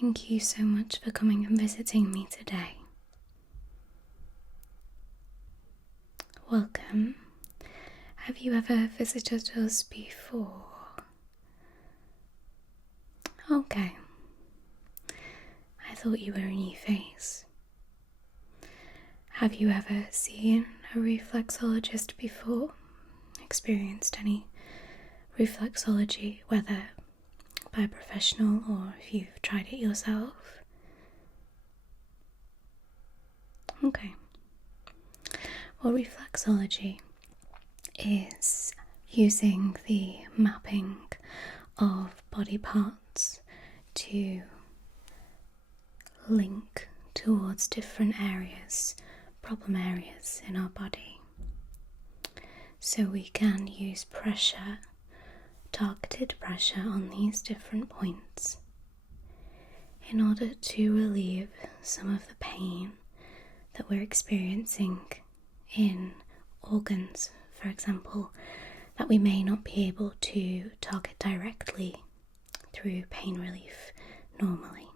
Thank you so much for coming and visiting me today. Welcome. Have you ever visited us before? Okay. I thought you were a new face. Have you ever seen a reflexologist before? Experienced any reflexology, whether by a professional or if you've tried it yourself? Okay. Well, reflexology is using the mapping of body parts to link towards different areas, problem areas in our body. So we can use pressure, targeted pressure on these different points in order to relieve some of the pain that we're experiencing in organs, for example, that we may not be able to target directly through pain relief normally.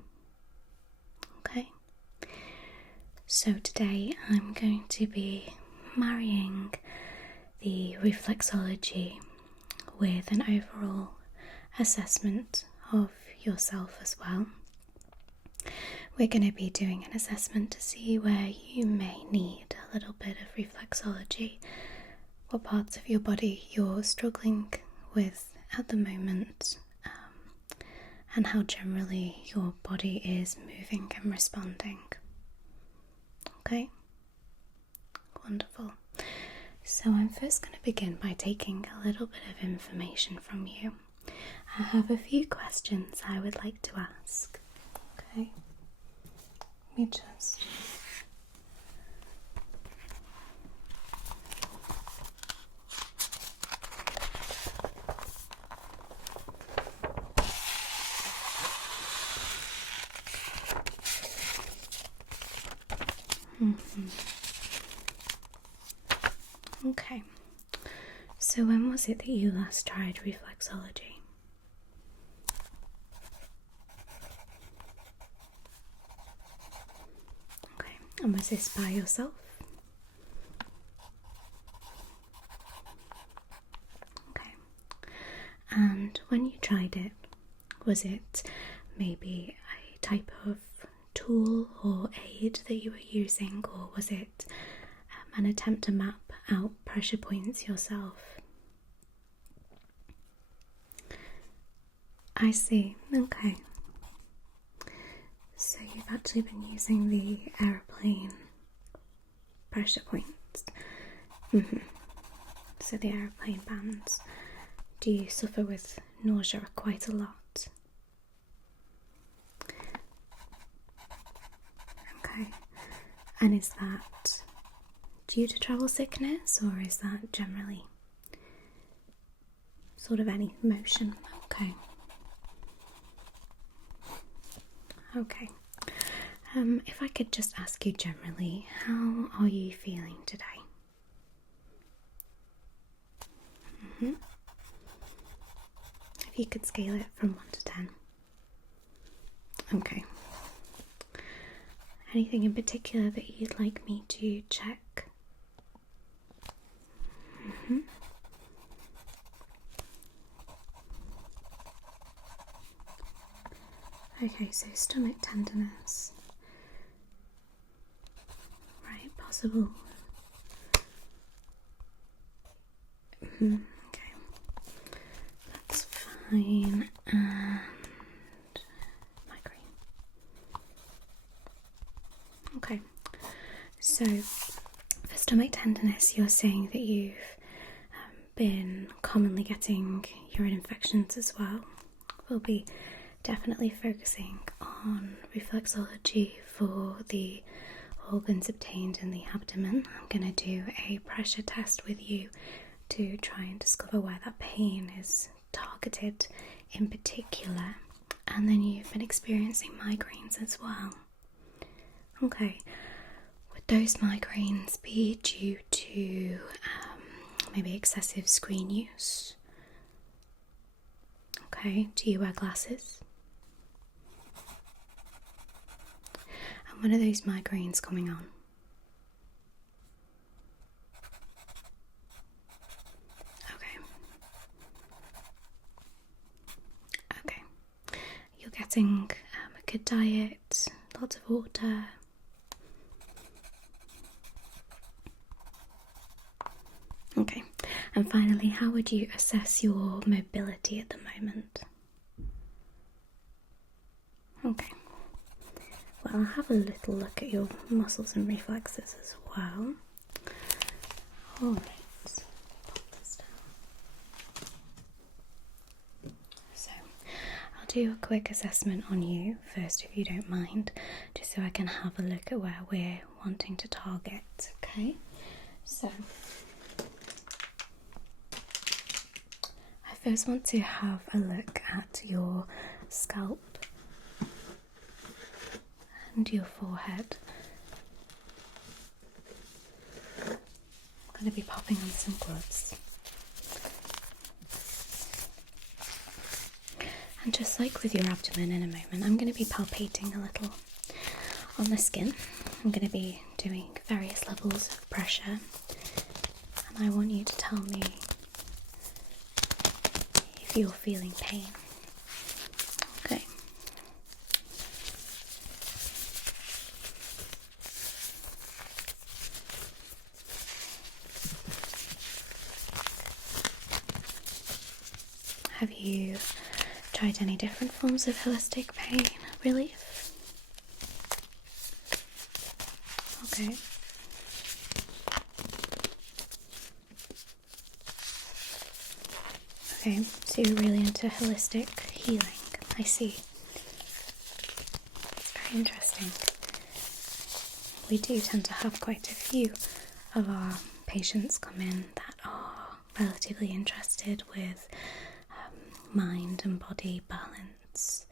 Okay? So today I'm going to be marrying the reflexology with an overall assessment of yourself as well. We're going to be doing an assessment to see where you may need a little bit of reflexology, what parts of your body you're struggling with at the moment, and how generally your body is moving and responding. Okay? Wonderful. So I'm first going to begin by taking a little bit of information from you. I have a few questions I would like to ask. Okay? Let me just... Okay, so when was it that you last tried reflexology? Okay, and was this by yourself? Okay, and when you tried it, was it maybe a type of tool or aid that you were using, or was it an attempt to map out pressure points yourself? I see, okay. So you've actually been using the aeroplane pressure points. So the aeroplane bands. Do you suffer with nausea quite a lot? Okay. And is that due to travel sickness, or is that generally sort of any motion? Okay. Okay. If I could just ask you generally, how are you feeling today? If you could scale it from 1 to 10. Okay. Anything in particular that you'd like me to check? Okay, so stomach tenderness. Right, possible. Okay, that's fine. And migraine. Okay, so for stomach tenderness, you're saying that you've been commonly getting urine infections as well. We'll be definitely focusing on reflexology for the organs obtained in the abdomen. I'm going to do a pressure test with you to try and discover where that pain is targeted in particular. And then you've been experiencing migraines as well. Okay, would those migraines be due to maybe excessive screen use? Okay, do you wear glasses? When are those migraines coming on? Okay. You're getting a good diet, lots of water. Okay. And finally, how would you assess your mobility at the moment? Okay. Well, I'll have a little look at your muscles and reflexes as well. Alright. So, I'll do a quick assessment on you first, if you don't mind, just so I can have a look at where we're wanting to target, okay? So, I first want to have a look at your scalp and your forehead. I'm going to be popping on some gloves. And just like with your abdomen in a moment, I'm going to be palpating a little on the skin. I'm going to be doing various levels of pressure, and I want you to tell me if you're feeling pain. Okay. Have you tried any different forms of holistic pain relief? Okay. Okay, so you're really into holistic healing. I see. Very interesting. We do tend to have quite a few of our patients come in that are relatively interested with mind and body balance,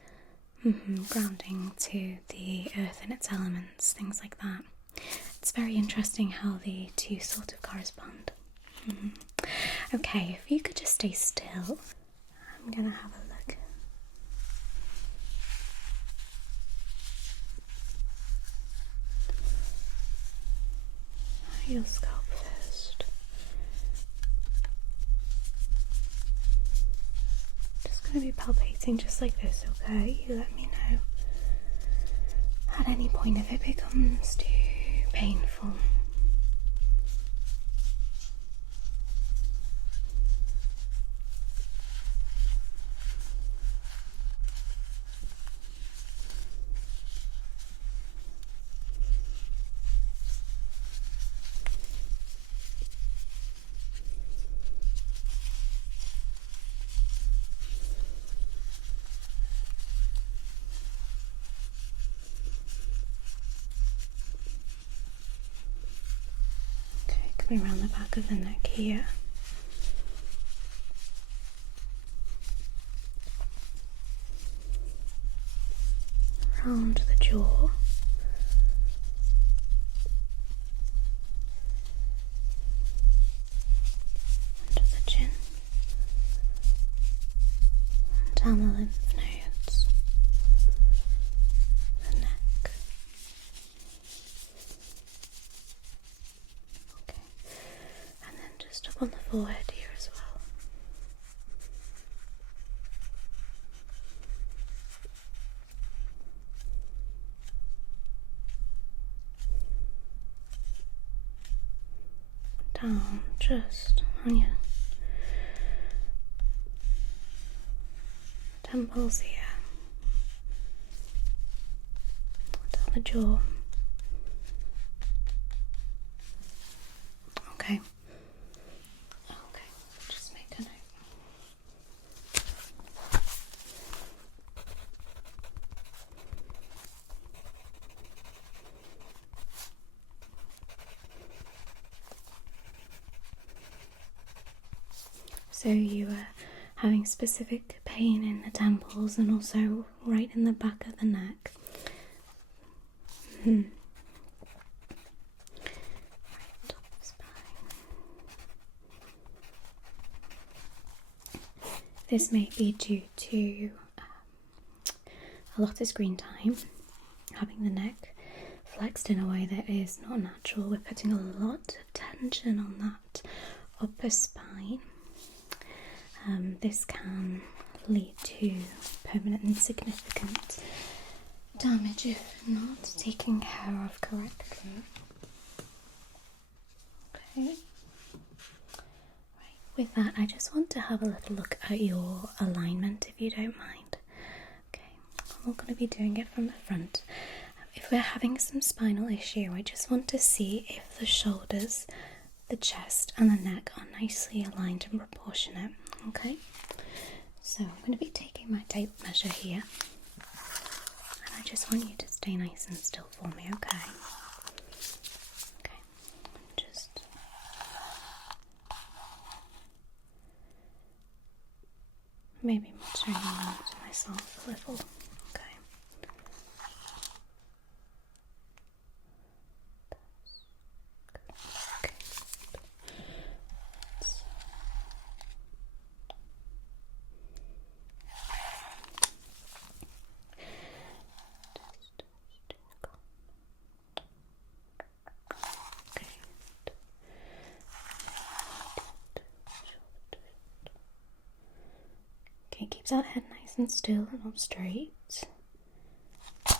grounding to the earth and its elements, things like that. It's very interesting how the two sort of correspond. Okay, if you could just stay still, I'm gonna have a look. Your scalp first. Just gonna be palpating just like this, okay? You let me know at any point if it becomes too painful. Around the back of the neck here. Around the jaw. Under the chin. And down the lymph nodes. The neck. Just up on the forehead here as well. Down just on your temples here. Down the jaw. Okay. Just make a note. So you were having specific pain in the temples and also right in the back of the neck. Right top of the spine. This may be due to a lot of screen time, having the neck flexed in a way that is not natural. We're putting a lot of tension on that upper spine. This can lead to permanent and significant damage if not taken care of correctly. Okay. Right. With that, I just want to have a little look at your alignment, if you don't mind. Okay. I'm going to be doing it from the front. If we're having some spinal issue, I just want to see if the shoulders, the chest and the neck are nicely aligned and proportionate. Okay, so I'm going to be taking my tape measure here, and I just want you to stay nice and still for me, okay? Okay, just maybe measuring out to myself a little. Okay. Okay, keep that head nice and still and up straight. Okay,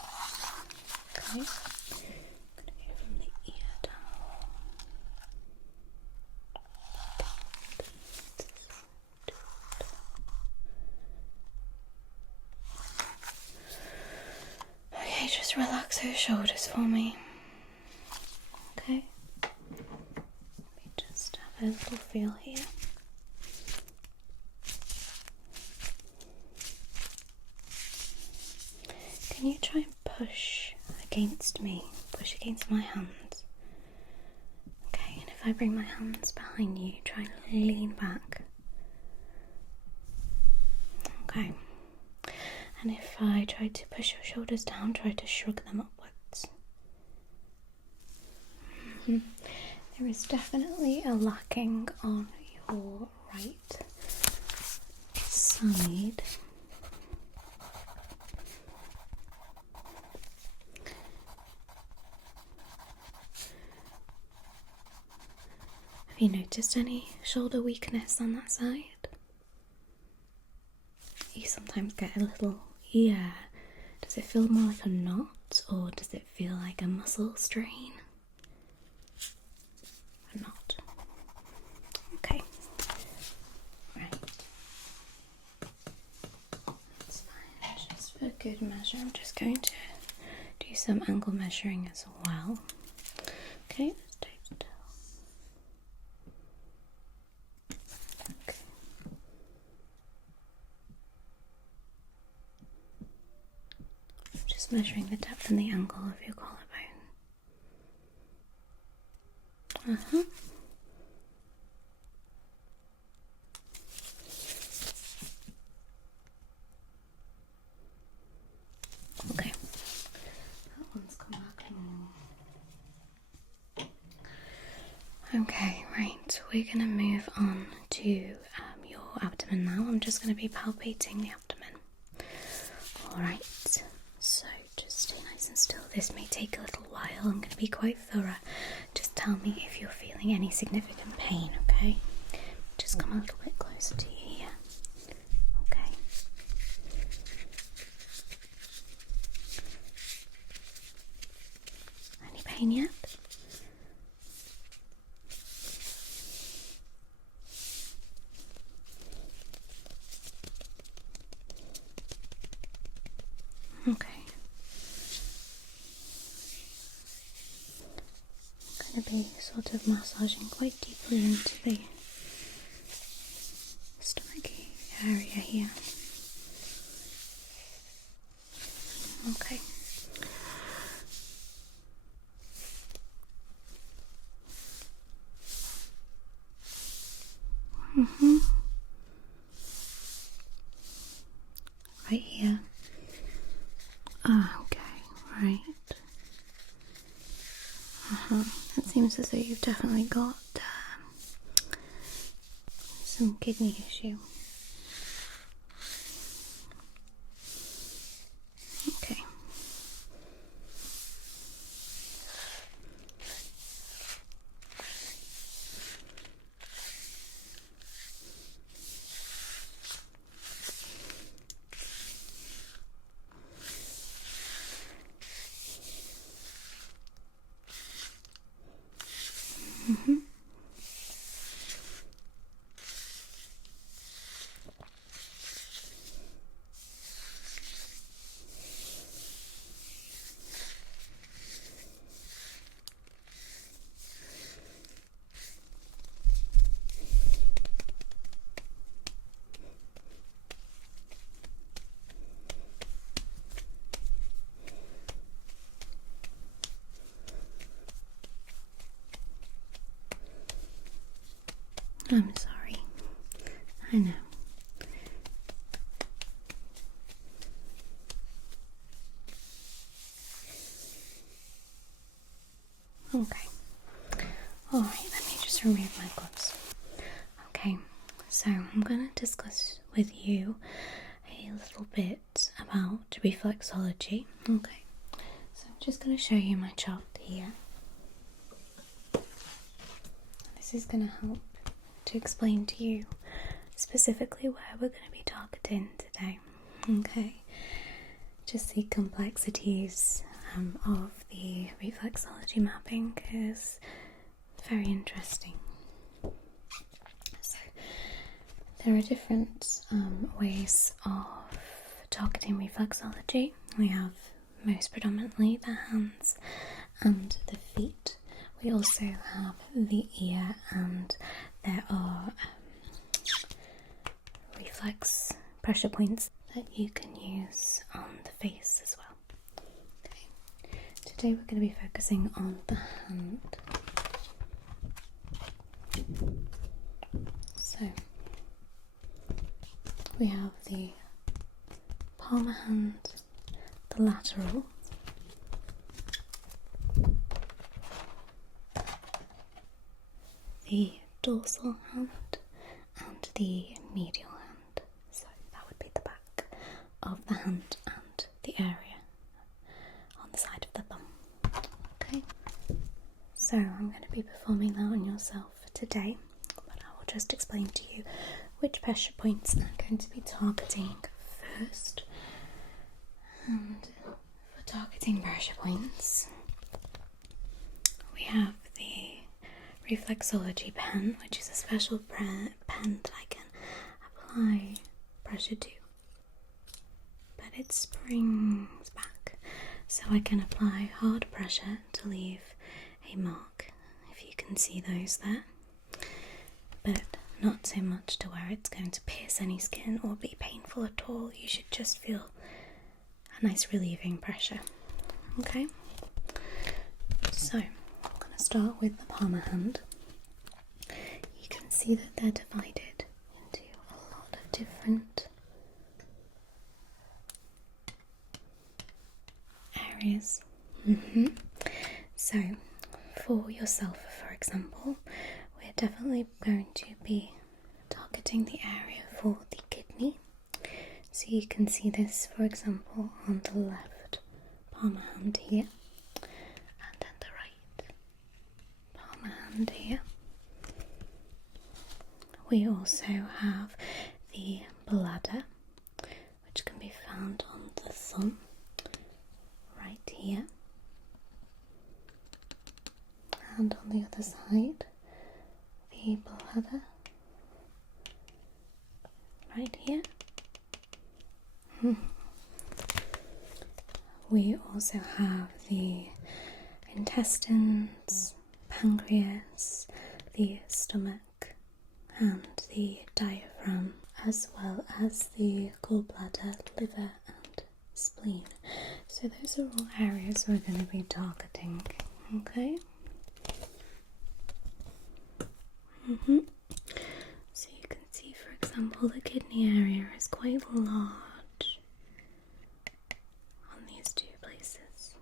I'm going to go from the ear down. Okay, just relax those shoulders for me. Okay, let me just have a little feel here. Can you try and push against me? Push against my hands. Okay, and if I bring my hands behind you, try and lean back. Okay. And if I try to push your shoulders down, try to shrug them upwards. There is definitely a lacking on your right side. Have you noticed any shoulder weakness on that side? You sometimes get a little, yeah. Does it feel more like a knot, or does it feel like a muscle strain? A knot. Okay. Right. That's fine. Just for good measure, I'm just going to do some angle measuring as well. Okay, let's take it down. Okay. Just measuring the depth and the angle of your collarbone. Okay. That one's come back more. Okay, right. We're going to move on to your abdomen now. I'm just going to be palpating the abdomen. Alright. So just stay nice and still. This may take a little while. I'm going to be quite thorough. Just tell me if you're feeling any significant pain, okay? Just come a little bit closer to you here. Okay. Any pain yet? Okay. I'm going to be sort of massaging quite deeply into the stomach area here. Okay. Right here. Okay, right. It seems as though you've definitely got some kidney issue. Okay. Mm-hmm. I'm sorry. I know. Okay. Alright, let me just remove my gloves. Okay, so I'm going to discuss with you a little bit about reflexology. Okay, so I'm just going to show you my chart here. This is going to help to explain to you specifically where we're going to be targeting today. Okay, just the complexities of the reflexology mapping is very interesting. So there are different ways of targeting reflexology. We have most predominantly the hands and the feet. We also have the ear, and there are reflex pressure points that you can use on the face as well. Okay. Today we're going to be focusing on the hand. So we have the palm hand, the lateral, the dorsal hand, and the medial hand. So that would be the back of the hand and the area on the side of the thumb. Okay, so I'm going to be performing that on yourself today, but I will just explain to you which pressure points I'm going to be targeting first. And for targeting pressure points, we have the Reflexology pen, which is a special pen that I can apply pressure to, but it springs back, so I can apply hard pressure to leave a mark, if you can see those there, but not so much to where it's going to pierce any skin or be painful at all. You should just feel a nice relieving pressure. Okay, so I'm going to start with the palm hand. You can see that they're divided into a lot of different areas. So for yourself, for example, we're definitely going to be targeting the area for the kidney. So you can see this, for example, on the left palm hand here, and then the right palm hand here. We also have the bladder, which can be found on the thumb right here, and on the other side, the bladder right here. We also have the intestines, pancreas, the stomach, and the diaphragm, as well as the gallbladder, liver, and spleen. So those are all areas we're going to be targeting. Okay. So you can see, for example, the kidney area is quite large on these two places.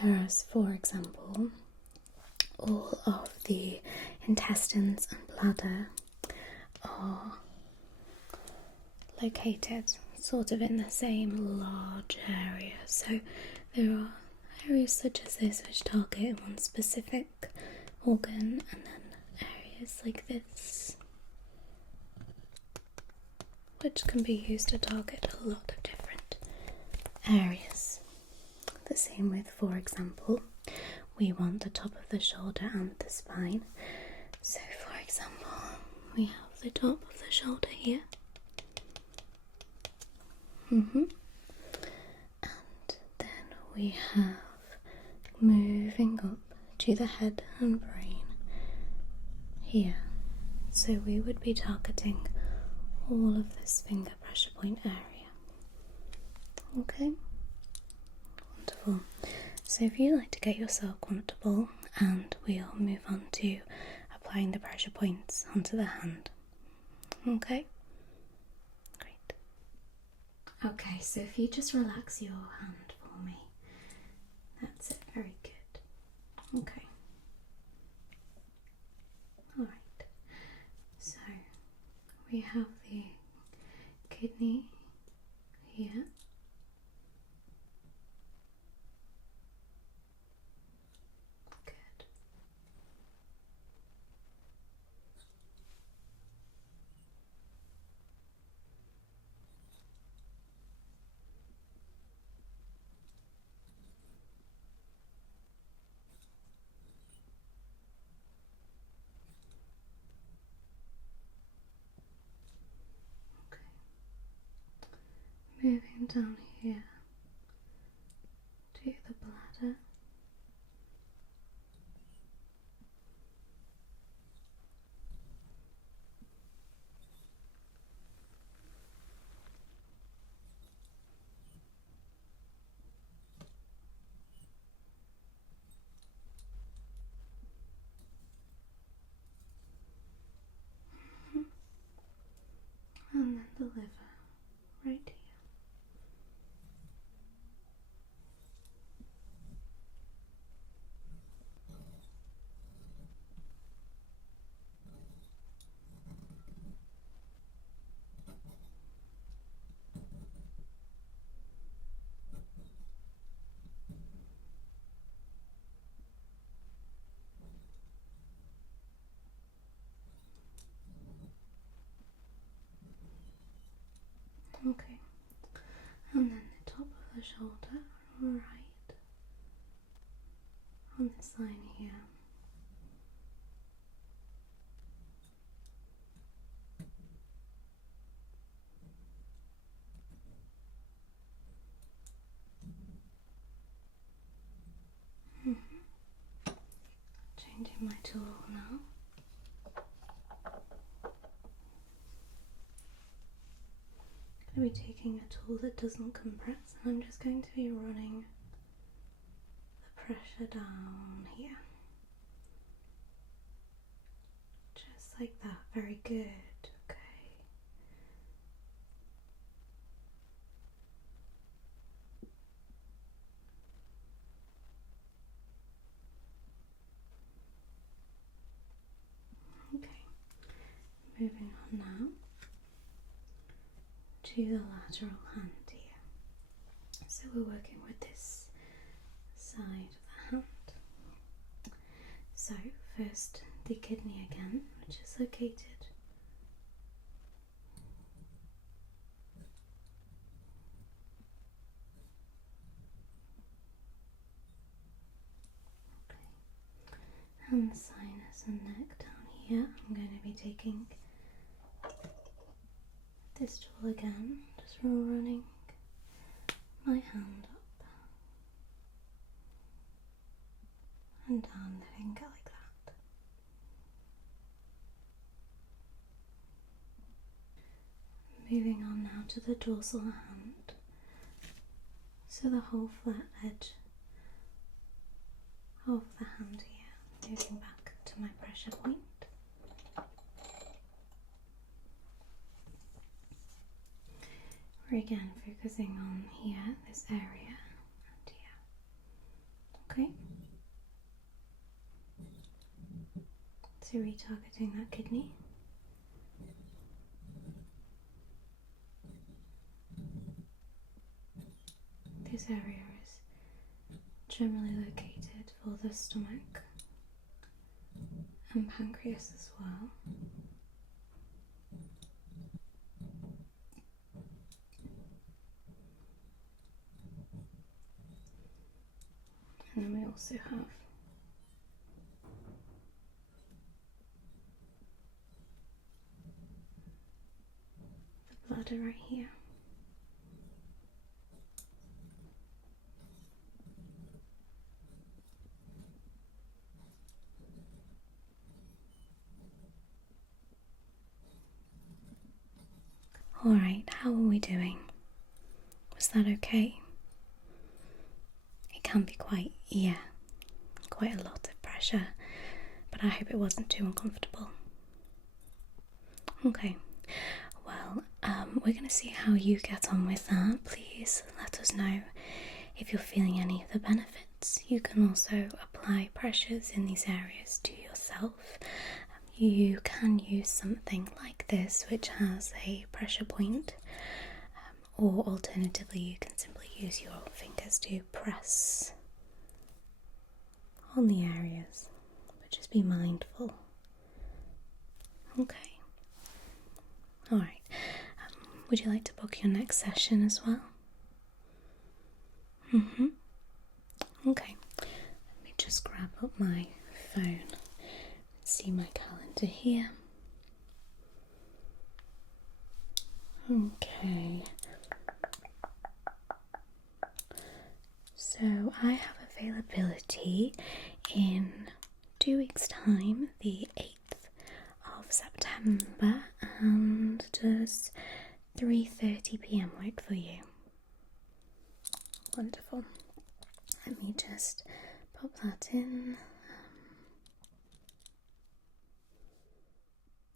Whereas, for example, all of the intestines and bladder are located sort of in the same large area. So there are areas such as this which target one specific organ, and then areas like this which can be used to target a lot of different areas. The same with, for example, we want the top of the shoulder and the spine. So, for example, we have the top of the shoulder here. And then we have moving up to the head and brain here. So we would be targeting all of this finger pressure point area. Okay, wonderful. So if you'd like to get yourself comfortable, and we'll move on to applying the pressure points onto the hand. Okay, great. Okay, so if you just relax your hand for me. That's it, very good. Okay. Alright, so we have the kidney here. Good. Moving down here to the bladder. And then the liver, right here. Okay, and then the top of the shoulder, right on this line here. Changing my tool now. I'm going to be taking a tool that doesn't compress, and I'm just going to be running the pressure down here. Just like that, very good, okay. Okay, moving on now to the lateral hand here. So we're working with this side of the hand. So first the kidney again, which is located and the sinus and neck down here. I'm going to be taking this tool again, just running my hand up and down the finger like that. Moving on now to the dorsal hand, so the whole flat edge of the hand here, moving back to my pressure point. We're again focusing on here, this area, and here. Okay? So retargeting that kidney. This area is generally located for the stomach and pancreas as well. And then we also have the bladder right here. Alright, how are we doing? Was that okay? It can be quite a lot of pressure, but I hope it wasn't too uncomfortable. Okay, well, we're going to see how you get on with that. Please let us know if you're feeling any of the benefits. You can also apply pressures in these areas to yourself. You can use something like this, which has a pressure point, or alternatively, you can simply use your fingers to press on the areas, but just be mindful. Okay. Alright. Would you like to book your next session as well? Okay. Let me just grab up my phone and see my calendar here. Okay. So I have availability in 2 weeks' time, the 8th of September, and does 3:30 p.m. work for you? Wonderful. Let me just pop that in.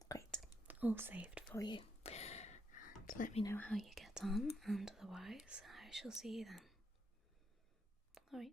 Great, all saved for you. And let me know how you get on, and otherwise I shall see you then. Alright.